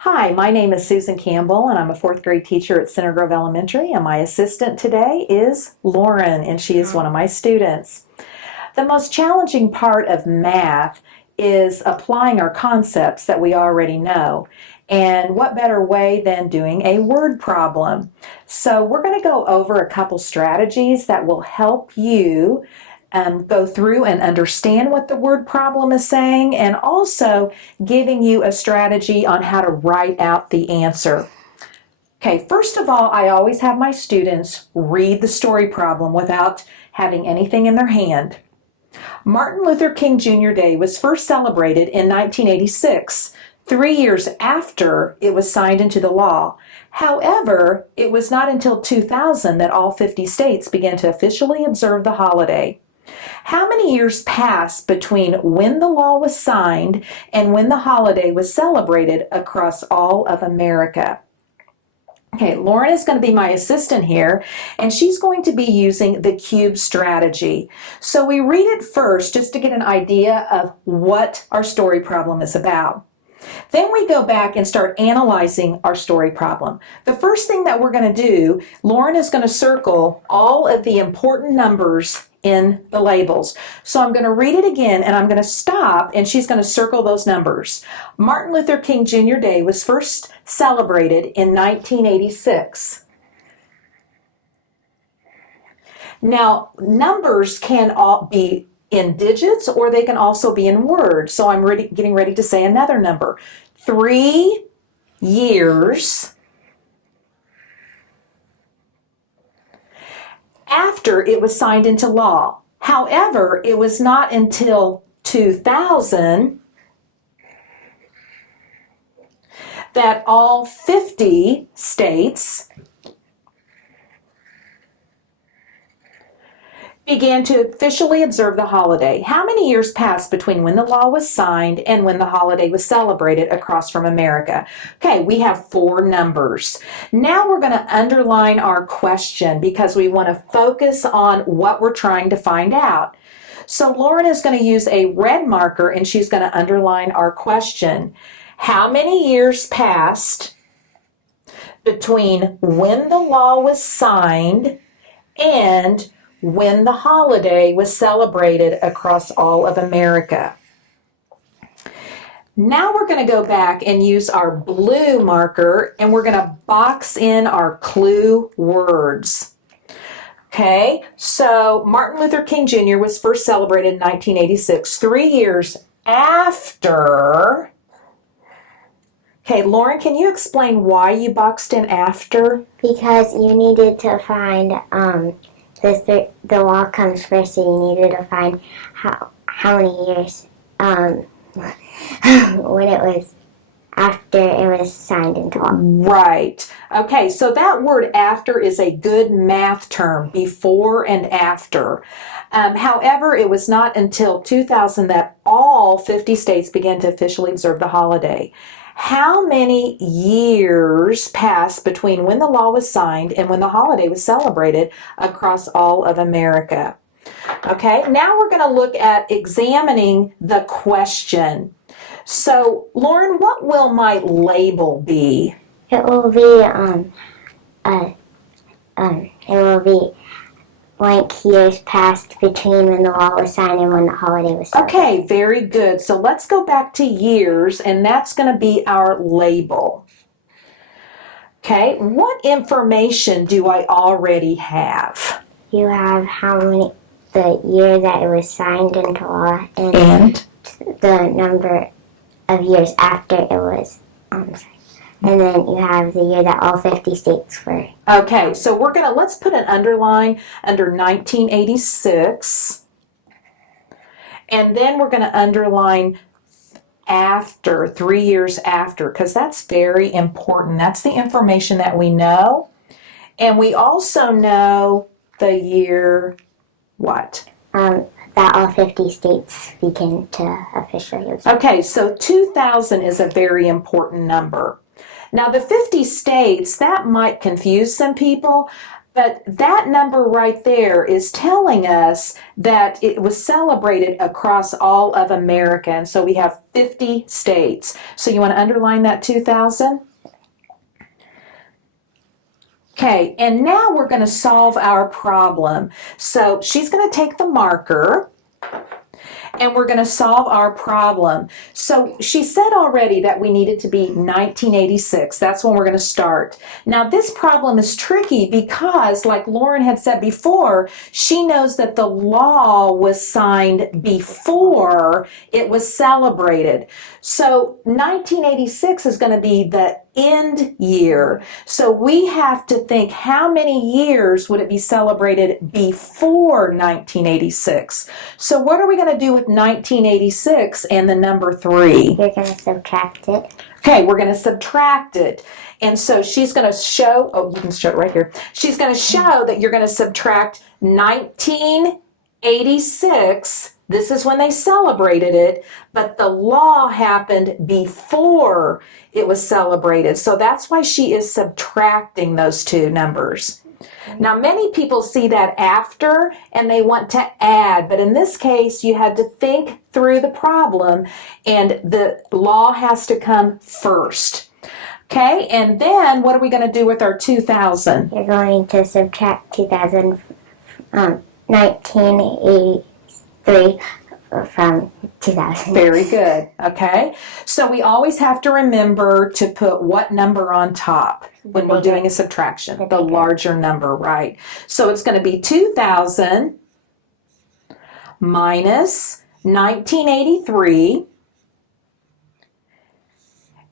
Hi, my name is Susan Campbell, and I'm a fourth grade teacher at Center Grove Elementary, and my assistant today is Lauren, and she is one of my students. The most challenging part of math is applying our concepts that we already know. And what better way than doing a word problem? So we're going to go over a couple strategies that will help you go through and understand what the word problem is saying, and also giving you a strategy on how to write out the answer. Okay, first of all, I always have my students read the story problem without having anything in their hand. Martin Luther King Jr. Day was first celebrated in 1986, 3 years after it was signed into the law. However, it was not until 2000 that all 50 states began to officially observe the holiday. How many years passed between when the law was signed and when the holiday was celebrated across all of America? Okay, Lauren is going to be my assistant here, and she's going to be using the cube strategy. So we read it first just to get an idea of what our story problem is about. Then we go back and start analyzing our story problem. The first thing that we're going to do, Lauren is going to circle all of the important numbers in the labels. So I'm going to read it again, and I'm going to stop, and she's going to circle those numbers. Martin Luther King Jr. Day was first celebrated in 1986. Now, numbers can all be in digits, or they can also be in words. So I'm getting ready to say another number. 3 years after it was signed into law. However, it was not until 2000 that all 50 states began to officially observe the holiday. How many years passed between when the law was signed and when the holiday was celebrated across from America? Okay, we have 4 numbers. Now we're going to underline our question because we want to focus on what we're trying to find out. So Lauren is going to use a red marker, and she's going to underline our question. How many years passed between when the law was signed and when the holiday was celebrated across all of America? Now we're going to go back and use our blue marker, and we're going to box in our clue words. Okay, so Martin Luther King Jr. was first celebrated in 1986, 3 years after. Okay, Lauren, can you explain why you boxed in after? Because you needed to find the law comes first, so you needed to find how many years when it was after it was signed into law. Right. Okay, so that word after is a good math term, before and after. However, it was not until 2000 that all 50 states began to officially observe the holiday. How many years passed between when the law was signed and when the holiday was celebrated across all of America? Okay, now we're going to look at examining the question. So, Lauren, what will my label be? It will be blank years passed between when the law was signed and when the holiday was celebrated. Okay, very good. So let's go back to years, and that's going to be our label. Okay, what information do I already have? You have the year that it was signed into law and the number of years after it was signed. And then you have the year that all 50 states were. Okay, so let's put an underline under 1986. And then we're going to underline after, 3 years after, because that's very important. That's the information that we know. And we also know the year, what? That all 50 states began to officially observe. Okay, so 2000 is a very important number. Now, the 50 states, that might confuse some people. But that number right there is telling us that it was celebrated across all of America. And so we have 50 states. So you want to underline that 2000? Okay, and now we're going to solve our problem. So she's going to take the marker and we're going to solve our problem. So she said already that we needed to be 1986. That's when we're going to start. Now this problem is tricky because, like Lauren had said before, she knows that the law was signed before it was celebrated. So 1986 is going to be the end year. So we have to think, how many years would it be celebrated before 1986? So what are we going to do with 1986 and the number 3? You're going to subtract it. Okay, we're going to subtract it. And so she's going to show, oh, you can show it right here. She's going to show that you're going to subtract 1986. This is when they celebrated it, but the law happened before it was celebrated. So that's why she is subtracting those two numbers. Now, many people see that after and they want to add, but in this case, you had to think through the problem and the law has to come first. Okay, and then what are we going to do with our 2000? You're going to subtract 1983 from 2000. Very good. Okay, so we always have to remember to put what number on top when we're doing a subtraction, the larger number, right? So it's going to be 2000 minus 1983.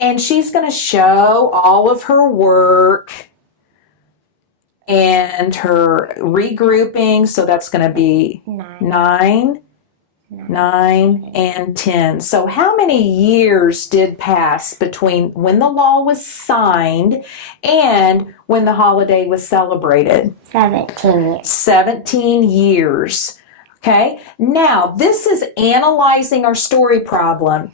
And she's going to show all of her work and her regrouping. So that's going to be 9, and 10. So how many years did pass between when the law was signed and when the holiday was celebrated? 17 years. 17 years. Okay, now this is analyzing our story problem.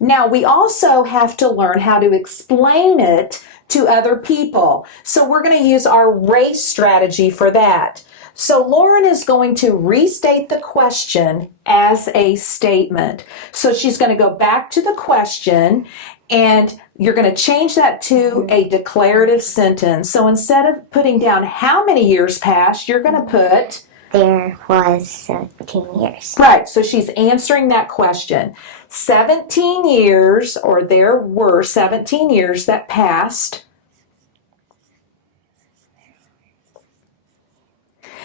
Now, we also have to learn how to explain it to other people. So we're going to use our race strategy for that. So Lauren is going to restate the question as a statement. So she's going to go back to the question and you're going to change that to a declarative sentence. So instead of putting down how many years passed, you're going to put... There was 17 years. Right, so she's answering that question. 17 years, or there were 17 years that passed.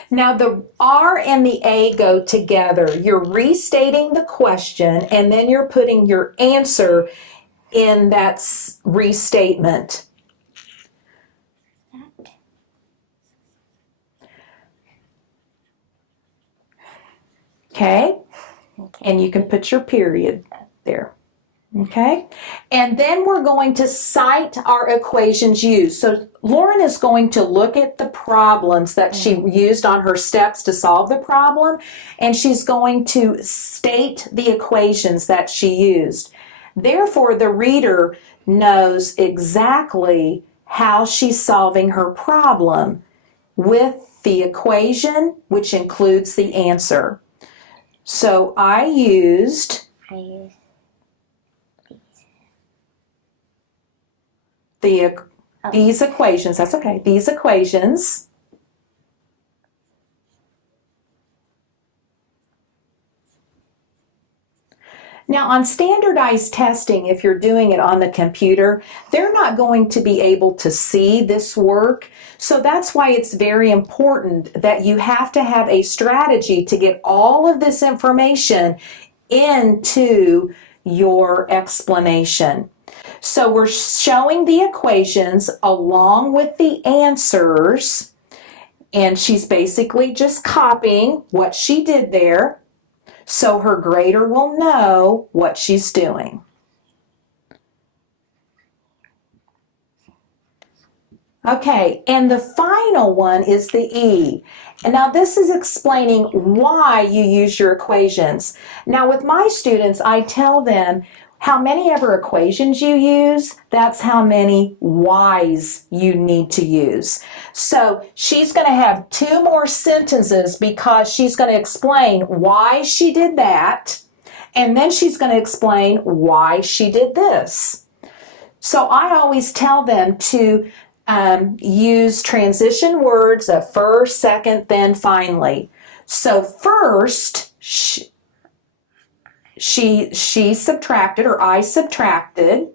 Now the R and the A go together. You're restating the question and then you're putting your answer in that restatement. Okay, and you can put your period there. Okay, and then we're going to cite our equations used. So Lauren is going to look at the problems that she used on her steps to solve the problem, and she's going to state the equations that she used. Therefore, the reader knows exactly how she's solving her problem with the equation, which includes the answer. So I used these equations. That's okay. These equations. Now on standardized testing, if you're doing it on the computer, they're not going to be able to see this work. So that's why it's very important that you have to have a strategy to get all of this information into your explanation. So we're showing the equations along with the answers, and she's basically just copying what she did there so her grader will know what she's doing. Okay, and the final one is the E. And now this is explaining why you use your equations. Now with my students, I tell them, how many ever equations you use, that's how many y's you need to use. So she's going to have 2 more sentences because she's going to explain why she did that, and then she's going to explain why she did this. So I always tell them to use transition words of first, second, then finally. So first, she subtracted, or I subtracted.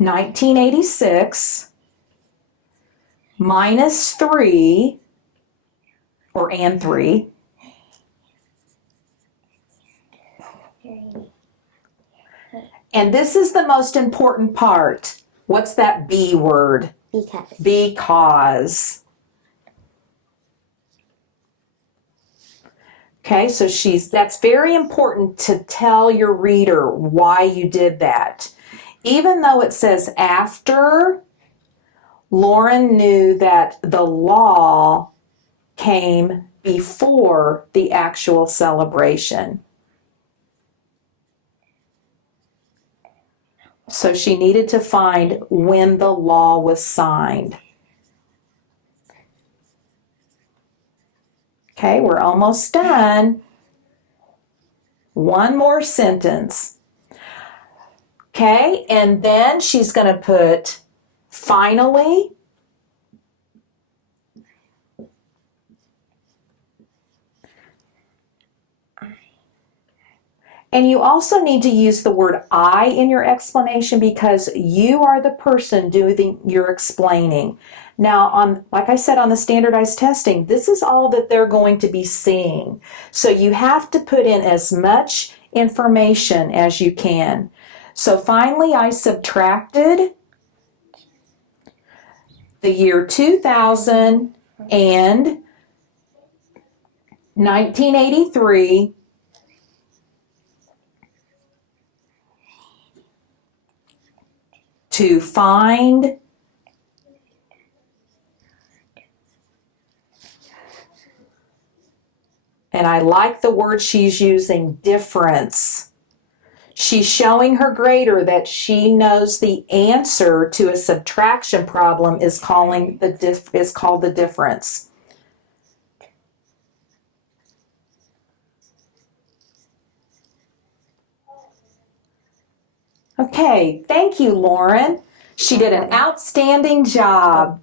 $1986 minus 3, and 3. And this is the most important part. What's that B word? Because. Because. Okay, so that's very important to tell your reader why you did that. Even though it says after, Lauren knew that the law came before the actual celebration. So she needed to find when the law was signed. Okay, we're almost done. One more sentence. Okay, and then she's going to put finally. And you also need to use the word I in your explanation because you are the person doing your explaining. Now, like I said, on the standardized testing, this is all that they're going to be seeing. So you have to put in as much information as you can. So finally, I subtracted the year 2000 and 1983 to find and I like the word she's using, difference. She's showing her grader that she knows the answer to a subtraction problem is called the difference. Okay, thank you, Lauren. She did an outstanding job.